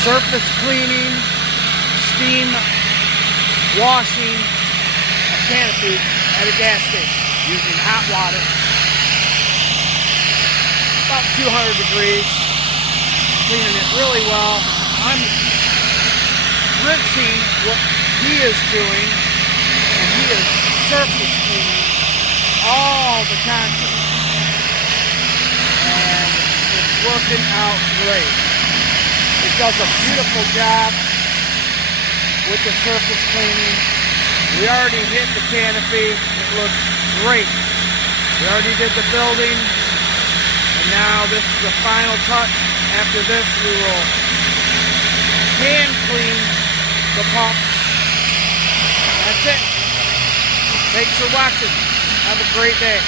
surface cleaning, steam washing a canopy at a gas station using hot water. About 200 degrees, cleaning it really well. I'm rinsing what he is doing, and he is surface cleaning all the concrete. And it's working out great. It does a beautiful job with the surface cleaning. We already hit the canopy. It looks great. We already did the building, and now this is the final touch. After this, we will hand clean the pump. That's it. Thanks for watching. Have a great day.